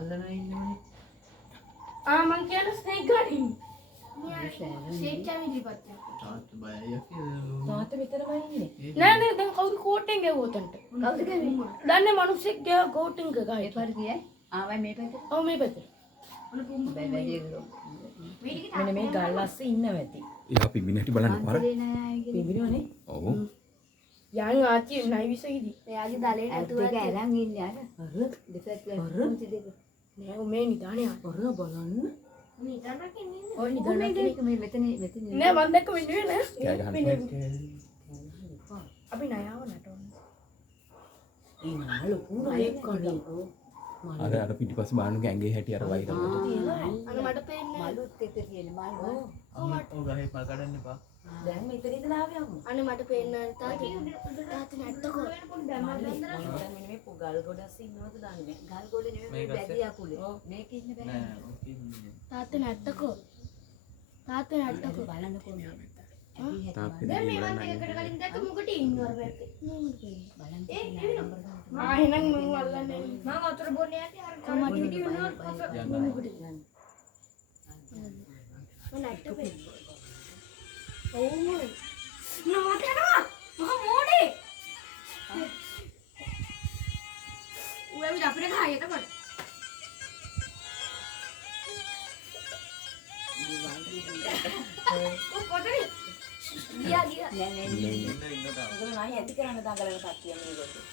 අල්ලන ඉන්නවනේ. මං කියන ස්නේක් ගාඩින්. ස්නේක් කැමිලි පත්ත. තාත්තා බයයි කියලා. තාත්තා විතරමයි ඉන්නේ. නෑ දැන් කවුරු කෝටෙන් ගියව උතන්ට. කවුද කියන්නේ? දන්නේ මිනිස්සෙක් ගියා කෝටෙන් ගා. ඒ පාර ගියයි. ආවයි මේ පැත්තට. ඔව් මේ පැත්තට. මෙන්න මේ ගල් අස්සේ ඉන්නවා ඇති. ඒ අපි මිනිහට බලන්න පාර. පිඹිනවනේ. ඔව්. යන් ආච්චි නයි විසෙයිදි. එයාගේ දලේට අතුරට අරන් ඉන්නේ අර. දෙපැත්ත දෙක. නෑ මේ නිදානේ ආ. ඔර බලන්න. නිදානක් ඉන්නේ. ඔය නිදානක් මේ මෙතන නෑ මන් දැක්ක වෙන්නේ නෑ. කෑ ගහන්න. අපි නයාව නටවන්න. ඒ නාල ලොකු නයෙක් කන්නේ. අර අර පිටිපස්සේ බානුගේ ඇඟේ හැටි අර වයිරල් අන්න මට පේන්නේ මලුත් එක තියෙන මල්. ඔව් ගහේ පල් කඩන්න එපා. දැන් මෙතන ඉඳලා ආවේ අම්මා. අන්න මට පේන්නේ තාත්තා නැට්ටකෝ. මෙන්න මේ ගල් ගොඩස් ඉන්නවද දන්නේ. ගල් ගොඩ නෙමෙයි බැදී අකුලේ. මේක ඉන්න බෑ. නෑ ඔක ඉන්නේ. තාත්තා නැට්ටකෝ. තාත්තා නැට්ටකෝ. බලන්න කොහොමද? දැන් මේ වන් එකකට කලින් දැක්ක මොකට ඉන්නවද පැත්තේ. බලන්න එහෙනම් මම අල්ලන්නේ. මම වතුර බොන්නේ නැති අර කොහමද වීඩියෝ නෝ මොකට මම නැට්ටකෝ. ඔව් නෝටනවා මම මොඩේ උඹ අපි අපිට ගහයට කොට කොතේ ගියා නෑ ඉන්න නෑ ඇති කරන්න දඟලන කට්ටිය මේගොල්ලෝ.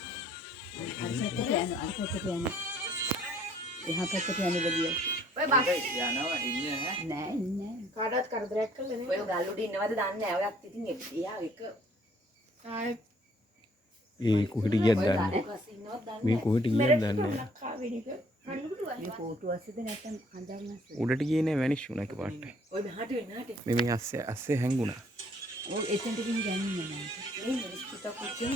අර පැත්තට යන එහා පැත්තට යන බදිය. ඔය බස් යනවා ඉන්නේ නැහැ. නෑ ඉන්නේ. කාටවත් කරදරයක් කළා නේ. ඔය ගල් උඩ ඉන්නවද දන්නේ නෑ. ඔයත් ඉතින් එයා එක ආයි ඒ කොහෙට ගියද දන්නේ. පස්සේ ඉන්නවද දන්නේ මේ කොහෙට ගියද දන්නේ. ලක්කා වෙනික හඬුකුටුවයි. මේ ෆෝටෝ අස්සේද නැත්නම් හඳන්නස්සේ. උඩට ගියේ නෑ වැනිෂ් වුණා එකපාරට. ඔය මෙහාට වෙන්නට. මේ අස්සේ හැංගුණා. ඔය එතෙන්ට ගිහින් ගන්නේ නෑ. මේ මිනිස්සු තව කොච්චර